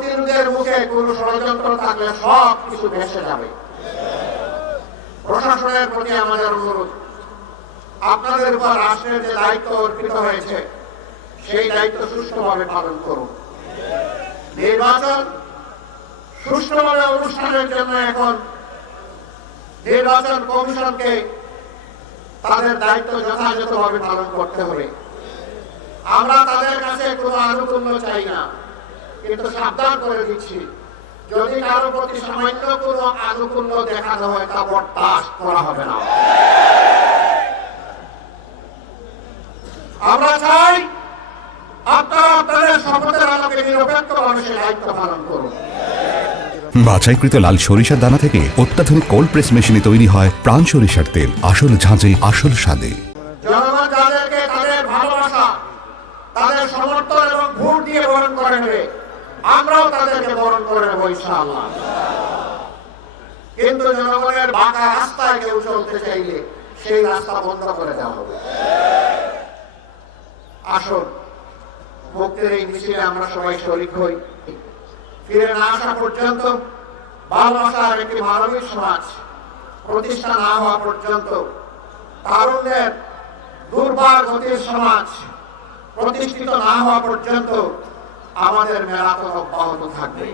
প্রতিরোধের মুখে কোন ষড়যন্ত্র থাকলে সব কিছু ভেসে যাবে। প্রশাসনের প্রতি আমাদের অনুরোধ, আপনাদের উপর রাষ্ট্রের যে দায়িত্ব অর্পিত হয়েছে সেই দায়িত্ব সুষ্ঠুভাবে পালন করুন। নির্বাচন সুষ্ঠুভাবে অনুষ্ঠানের জন্য এখন নির্বাচন কমিশনকে তাদের দায়িত্ব যথাযথভাবে পালন করতে হবে। আমরা তাদের কাছে কোনো আনুকূল্য চাই না, কিন্তু সাবধান করে দিচ্ছি, যদি কারো প্রতি সামান্য কোনো আনুকূল্য দেখানো হয় তা বরদাস্ত করা হবে না। আমরা চাই আপনারা আপনাদের শপথের আলোকে নিরপেক্ষভাবে সেই দায়িত্ব পালন করুন। বাছাইকৃত লাল সরিষার দানা থেকে অত্যাধুনিক কোল্ড প্রেস মেশিনে তৈরি হয় প্রাণ সরিষার তেল, আসল ঝাঁঝে আসল স্বাদে। জনগণ যাদেরকে তাদের ভালোবাসা, তাদের সমর্থন এবং ভোট দিয়ে বরণ করে নেবে, আমরাও তাদেরকে বরণ করে নেব ইনশাআল্লাহ। কিন্তু জনগণের বাঁকা রাস্তায় কেউ চলতে চাইলে সেই রাস্তা বন্ধ করে দেওয়া হবে। আসুন, মুক্তির এই মিছিলে আমরা সবাই শরীক হই। ফিরে না আসা পর্যন্ত, ভালোবাসার একটি মানবিক সমাজ প্রতিষ্ঠা না হওয়া পর্যন্ত, তারুণ্যের দুর্বার গতির সমাজ প্রতিষ্ঠিত না হওয়া পর্যন্ত আমাদের ম্যারাথন অব্যাহত থাকবে।